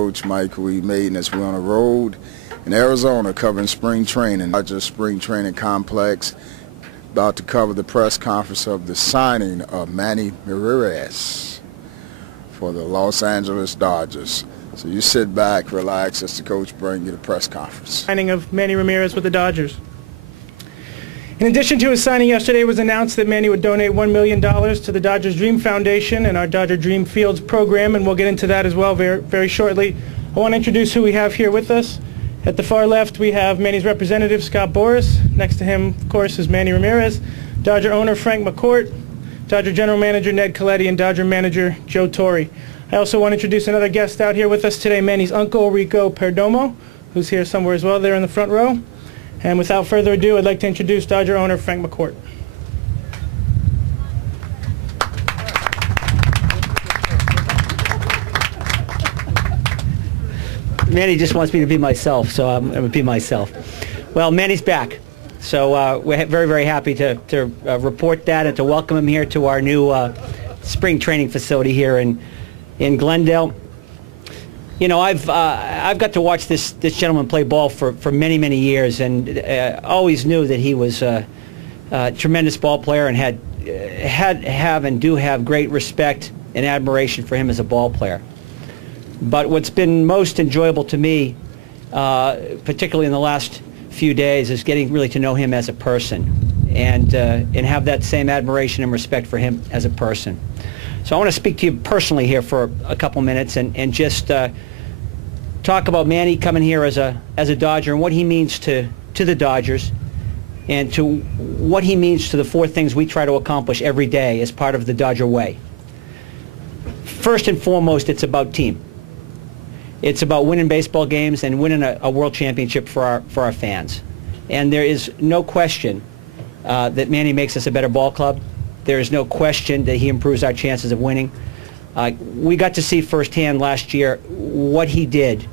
Coach Mike, we made as we're on the road in Arizona covering spring training. DODGER spring training complex, about to cover the press conference of the signing of Manny Ramirez for the Los Angeles Dodgers. So you sit back, relax as the coach brings you the press conference. Signing of Manny Ramirez with the Dodgers. In addition to his signing yesterday, it was announced that Manny would donate $1 million to the Dodgers Dream Foundation and our Dodger Dream Fields program, and we'll get into that as well very shortly. I want to introduce who we have here with us. At the far left, we have Manny's representative, Scott Boras. Next to him, of course, is Manny Ramirez. Dodger owner, Frank McCourt. Dodger general manager, Ned Colletti, and Dodger manager, Joe Torre. I also want to introduce another guest out here with us today, Manny's uncle, Rico Perdomo, who's here somewhere as well, there in the front row. And without further ado, I'd like to introduce Dodger owner Frank McCourt. Manny just wants me to be myself, so I'm going to be myself. Well, Manny's back, so we're very happy to report that and to welcome him here to our new spring training facility here in Glendale. You know, I've got to watch this gentleman play ball for many years, and always knew that he was a tremendous ball player and have and do have great respect and admiration for him as a ball player. But what's been most enjoyable to me, particularly in the last few days, is getting really to know him as a person and have that same admiration and respect for him as a person. So I want to speak to you personally here for a couple minutes and just talk about Manny coming here as a Dodger and what he means to the Dodgers and to what he means to the four things we try to accomplish every day as part of the Dodger way. First and foremost, it's about team. It's about winning baseball games and winning a world championship for our fans. And there is no question that Manny makes us a better ball club. There is no question that he improves our chances of winning. We got to see firsthand last year what he did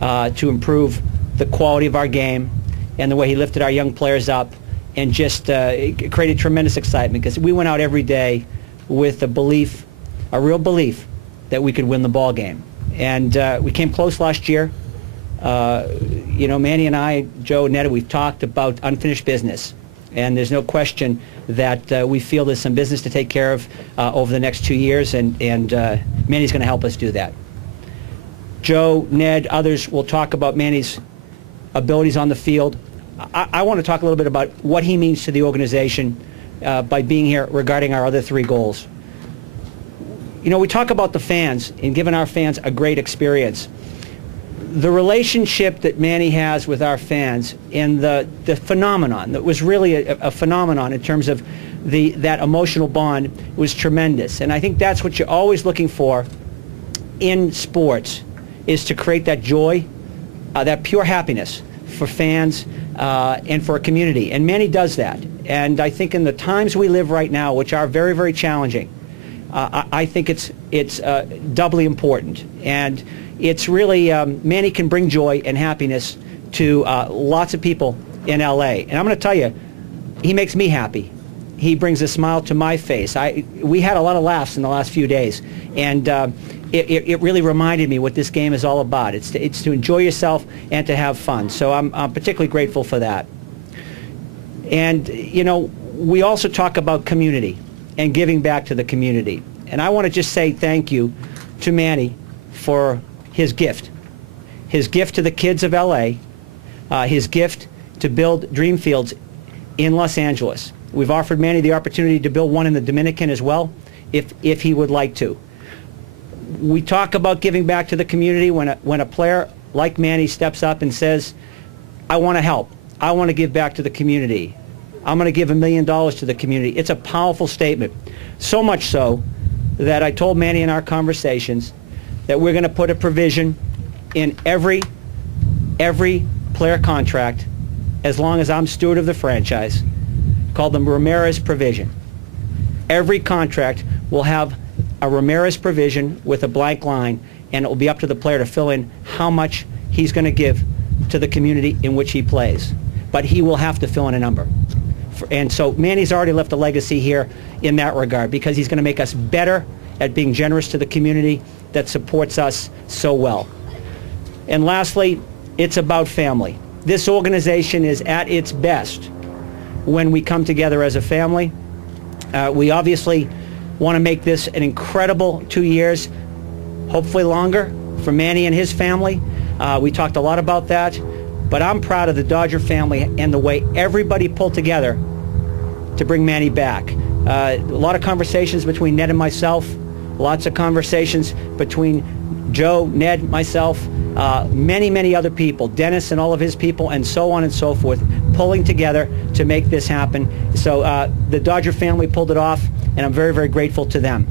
to improve the quality of our game and the way he lifted our young players up and just created tremendous excitement because we went out every day with a belief, a real belief, that we could win the ball game. And we came close last year. You know, Manny and I, Joe and Ned, we've talked about unfinished business. And there's no question that we feel there's some business to take care of over the next 2 years, and Manny's going to help us do that. Joe, Ned, others will talk about Manny's abilities on the field. I want to talk a little bit about what he means to the organization by being here regarding our other three goals. You know, we talk about the fans and giving our fans a great experience. The relationship that Manny has with our fans and the phenomenon that was really a phenomenon in terms of that emotional bond was tremendous. And I think that's what you're always looking for in sports, is to create that joy, that pure happiness for fans and for a community. And Manny does that. And I think in the times we live right now, which are very challenging, I think it's doubly important. And it's really, Manny can bring joy and happiness to lots of people in L.A. And I'm going to tell you, he makes me happy. He brings a smile to my face. We had a lot of laughs in the last few days, and it really reminded me what this game is all about. It's to enjoy yourself and to have fun. So I'm particularly grateful for that. And, you know, we also talk about community and giving back to the community. And I want to just say thank you to Manny for his gift to the kids of L.A., his gift to build dream fields in Los Angeles. We've offered Manny the opportunity to build one in the Dominican as well, if he would like to. We talk about giving back to the community when a player like Manny steps up and says, I want to help. I want to give back to the community. I'm going to give $1 million to the community. It's a powerful statement. So much so that I told Manny in our conversations that we're going to put a provision in every player contract, as long as I'm steward of the franchise, called the Ramirez provision. Every contract will have a Ramirez provision with a blank line, and it will be up to the player to fill in how much he's going to give to the community in which he plays. But he will have to fill in a number. And so Manny's already left a legacy here in that regard, because he's going to make us better at being generous to the community that supports us so well. And lastly, it's about family. This organization is at its best when we come together as a family. We obviously want to make this an incredible 2 years, hopefully longer, for Manny and his family. We talked a lot about that, but I'm proud of the Dodger family and the way everybody pulled together to bring Manny back. A lot of conversations between Ned and myself, lots of conversations between Joe, Ned, myself, many other people, Dennis and all of his people, and so on and so forth, pulling together to make this happen. So the Dodger family pulled it off, and I'm very, very grateful to them.